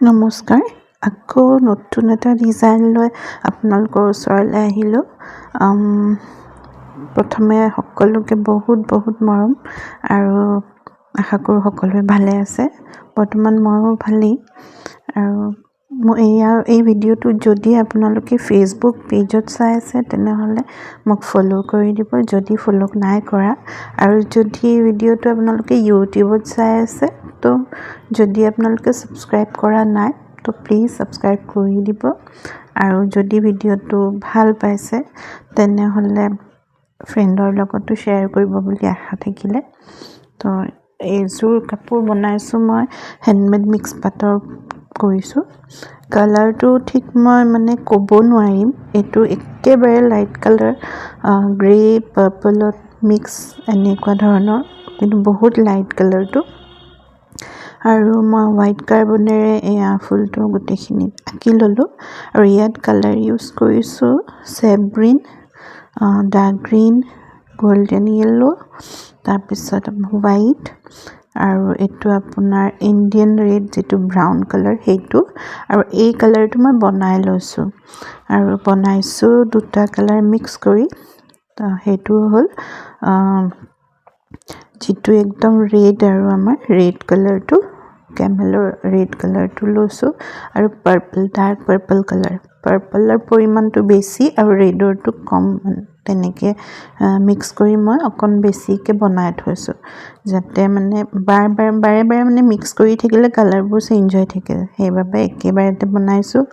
নমস্কাৰ। আকৌ নতুন এটা ডিজাইন লৈ আপোনালোকৰ ওচৰলৈ আহিলোঁ। প্ৰথমে সকলোকে বহুত মৰম আৰু আশা কৰোঁ সকলোৱে ভালে আছে। বৰ্তমান ময়ো ভালেই। আৰু এই ভিডিঅ'টো যদি আপোনালোকে ফেচবুক পেজত চাই আছে তেনেহ'লে মোক ফ'ল' কৰি দিব যদি ফ'ল' নাই কৰা, আৰু যদি এই ভিডিঅ'টো আপোনালোকে ইউটিউবত চাই আছে তো যদি আপোনালোকে ছাবস্ক্ৰাইব কৰা নাই তো প্লিজ ছাবস্ক্ৰাইব কৰি দিব। আৰু যদি ভিডিঅ'টো ভাল পাইছে তেনেহ'লে ফ্ৰেণ্ডৰ লগতো শ্বেয়াৰ কৰিব বুলি আশা থাকিলে। তো এইযোৰ কাপোৰ বনাইছোঁ মই হেণ্ডমেড মিক্স পাটৰ কৰিছোঁ। কালাৰটো ঠিক মই ক'ব নোৱাৰিম, এইটো একেবাৰে লাইট কালাৰ, গ্ৰে পাৰ্পলত মিক্স এনেকুৱা ধৰণৰ, কিন্তু বহুত লাইট কালাৰটো। আৰু মই হোৱাইট কাৰ্বনেৰে এয়া ফুলটো গোটেইখিনিত আঁকি ল'লোঁ। আৰু ইয়াত কালাৰ ইউজ কৰিছোঁ sap green, dark green, golden yellow, তাৰপিছত হোৱাইট, আৰু এইটো আপোনাৰ ইণ্ডিয়ান ৰেড যিটো ব্ৰাউন কালাৰ সেইটো। আৰু এই কালাৰটো মই বনাই লৈছোঁ আৰু বনাইছোঁ দুটা কালাৰ মিক্স কৰি। সেইটো হ'ল যিটো একদম ৰেড, আৰু আমাৰ ৰেড কালাৰটো, কেমেলৰ ৰেড কালাৰটো লৈছোঁ, আৰু পাৰ্পল, ডাৰ্ক পাৰ্পল কালাৰ। পাৰ্পলৰ পৰিমাণটো বেছি আৰু ৰেডৰটো কম, তেনেকৈ মিক্স কৰি মই অকণ বেছিকৈ বনাই থৈছোঁ, যাতে বাৰে বাৰে মিক্স কৰি থাকিলে কালাৰবোৰ চেঞ্জ হৈ থাকে, সেইবাবে একেবাৰতে বনাইছোঁ।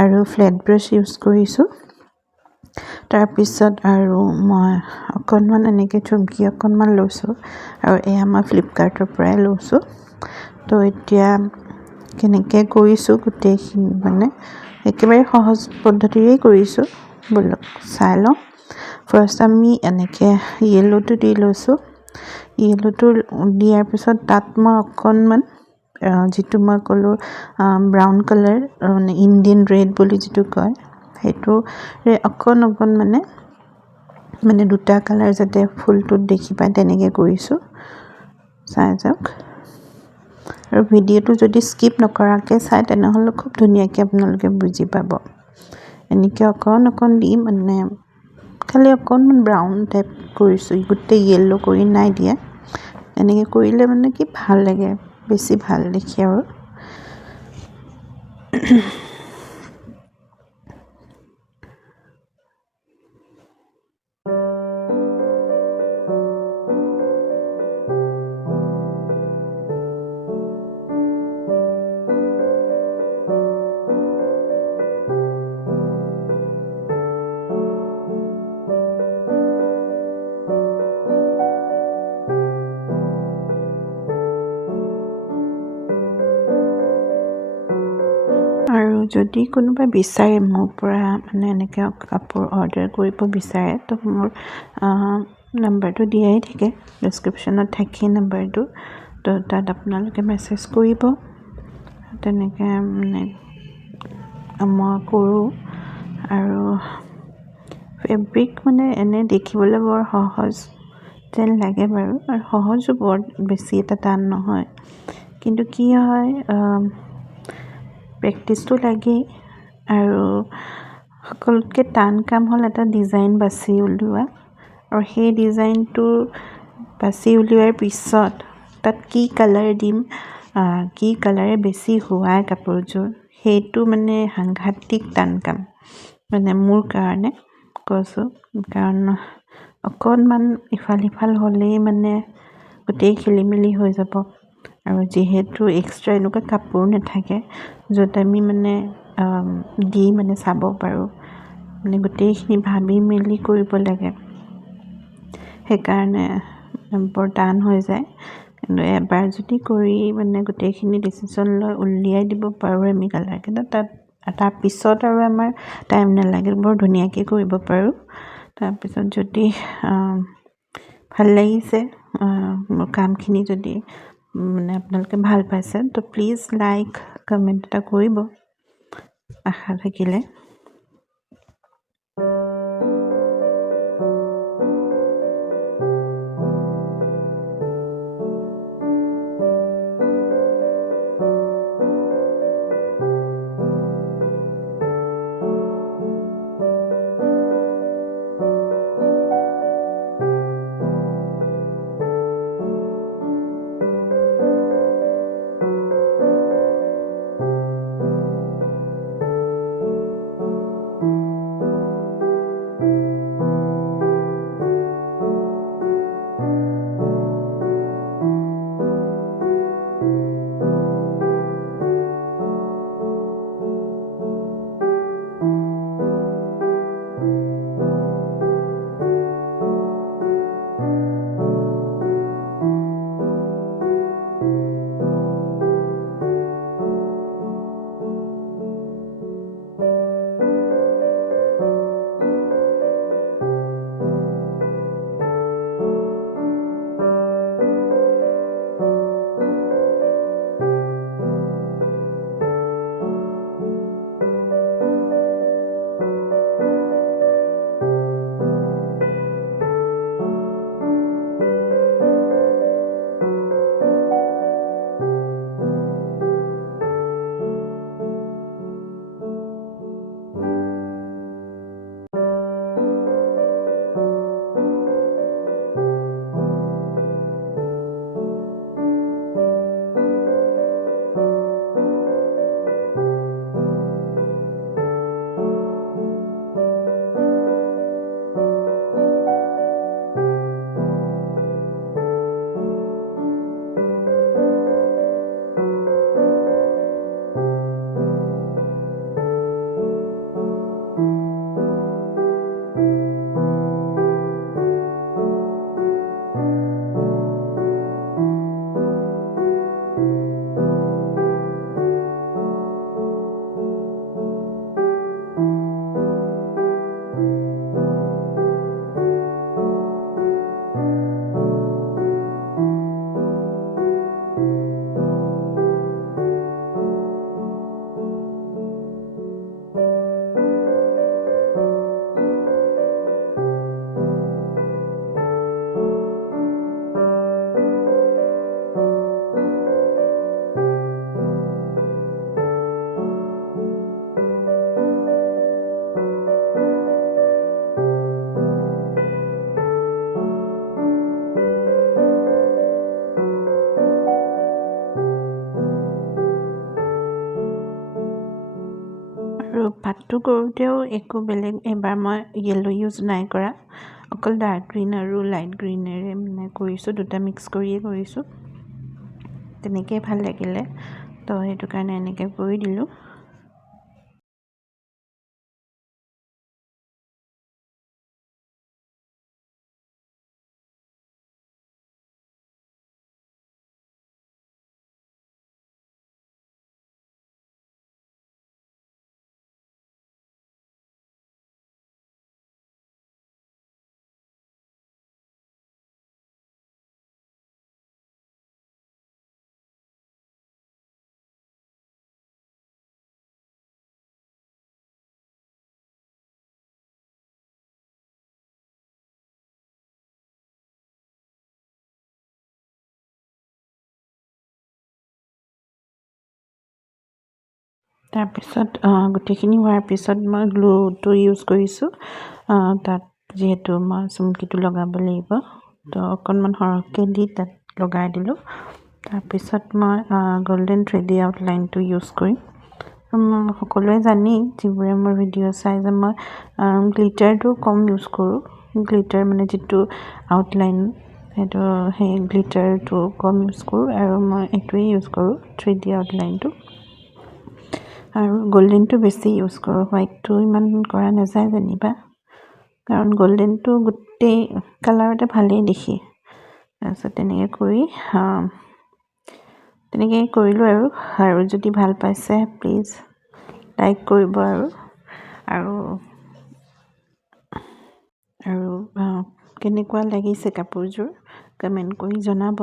আৰু ফ্লেট ব্ৰাছ ইউজ কৰিছোঁ। তাৰপিছত আৰু মই অকণমান এনেকৈ চুমকি অকণমান লৈছোঁ, আৰু এয়া মই ফ্লিপকাৰ্টৰ পৰাই লৈছোঁ। তো এতিয়া কেনেকৈ কৰিছোঁ গোটেইখিনি একেবাৰে সহজ পদ্ধতিৰেই কৰিছোঁ, ব'লক চাই লওঁ। ফাৰ্ষ্ট আমি এনেকৈ য়েল্লোটো দি লৈছোঁ। য়েল্লোটো দিয়াৰ পিছত তাত মই অকণমান যিটো মই ক'লোঁ ব্ৰাউন কালাৰ, ইণ্ডিয়ান ৰেড বুলি যিটো কয়, সেইটোৰে অকণ দুটা কালাৰ যাতে ফুলটোত দেখি পায় তেনেকৈ কৰিছোঁ, চাই যাওক। আৰু ভিডিঅ'টো যদি স্কিপ নকৰাকৈ চাই তেনেহ'লে খুব ধুনীয়াকৈ আপোনালোকে বুজি পাব। এনেকৈ অকণ দি খালি অকণমান ব্ৰাউন টাইপ কৰিছোঁ, গোটেই য়েল্লো কৰি নাই দিয়া। এনেকৈ কৰিলে কি ভাল লাগে, বেছি ভাল দেখি আৰু। আৰু যদি কোনোবাই বিচাৰে মোৰ পৰা এনেকৈ কাপোৰ অৰ্ডাৰ কৰিব বিচাৰে তো মোৰ নাম্বাৰটো দিয়াই থাকে, ডেছক্ৰিপশ্যনত থাকেই নাম্বাৰটো। তো তাত আপোনালোকে মেছেজ কৰিব, তেনেকৈ মই কৰোঁ। আৰু ফেব্ৰিক এনে দেখিবলৈ বৰ সহজ যেন লাগে বাৰু, আৰু সহজো, বৰ বেছি এটা টান নহয়। কিন্তু কি হয়, প্ৰেক্টিচটো লাগেই। আৰু সকলোতকৈ টান কাম হ'ল এটা ডিজাইন বাছি উলিওৱা, আৰু সেই ডিজাইনটো বাছি উলিওৱাৰ পিছত তাত কি কালাৰ দিম, কি কালাৰে বেছি হোৱাই কাপোৰযোৰ, সেইটো সাংঘাতিক টান কাম মোৰ কাৰণে কৈছোঁ। কাৰণ অকণমান ইফাল সিফাল হ'লেই গোটেই খেলিমেলি হৈ যাব। আৰু যিহেতু এক্সট্ৰা এনেকুৱা কাপোৰ নাথাকে য'ত আমি দি চাব পাৰোঁ, গোটেইখিনি ভাবি মেলি কৰিব লাগে, সেইকাৰণে বৰ টান হৈ যায়। কিন্তু এবাৰ যদি কৰি গোটেইখিনি ডিচিশ্যন লৈ উলিয়াই দিব পাৰোঁ আমি কালাৰকেইটা, তাৰপিছত আৰু আমাৰ টাইম নালাগে, বৰ ধুনীয়াকৈ কৰিব পাৰোঁ। তাৰপিছত যদি ভাল লাগিছে মোৰ কামখিনি, যদি আপোনালোকে ভাল পাইছে তো প্লিজ লাইক কমেণ্ট এটা কৰিব, আশা থাকিলে। আৰু পাতটো কৰোঁতেও একো বেলেগ এবাৰ মই য়েল্লো ইউজ নাই কৰা, অকল ডাৰ্ক গ্ৰীণ আৰু লাইট গ্ৰীনেৰে মানে কৰিছোঁ, দুটা মিক্স কৰিয়ে কৰিছোঁ। তেনেকেই ভাল লাগিলে, তো সেইটো কাৰণে এনেকৈ কৰি দিলোঁ। তাৰপিছত গোটেইখিনি হোৱাৰ পিছত মই গ্লুটো ইউজ কৰিছোঁ। তাত যিহেতু মই চুমকিটো লগাব লাগিব, তো অকণমান সৰহকৈ দি তাত লগাই দিলোঁ। তাৰপিছত মই গল্ডেন থ্ৰেডি আউটলাইনটো ইউজ কৰিম। সকলোৱে জানেই, যিবোৰে মোৰ ভিডিঅ' চাই, যে মই গ্লিটাৰটো কম ইউজ কৰোঁ। গ্লিটাৰ মানে যিটো আউটলাইন, সেই গ্লিটাৰটো কম ইউজ কৰোঁ, আৰু মই এইটোৱেই ইউজ কৰোঁ, 3D আউটলাইনটো। আৰু গল্ডেনটো বেছি ইউজ কৰোঁ, হোৱাইটটো ইমান কৰা নাযায় যেনিবা, কাৰণ গল্ডেনটো গোটেই কালাৰতে ভালেই দেখি। তাৰপিছত তেনেকৈ কৰিলোঁ। আৰু যদি ভাল পাইছে প্লিজ লাইক কৰিব, আৰু কেনেকুৱা লাগিছে কাপোৰযোৰ কমেণ্ট কৰি জনাব।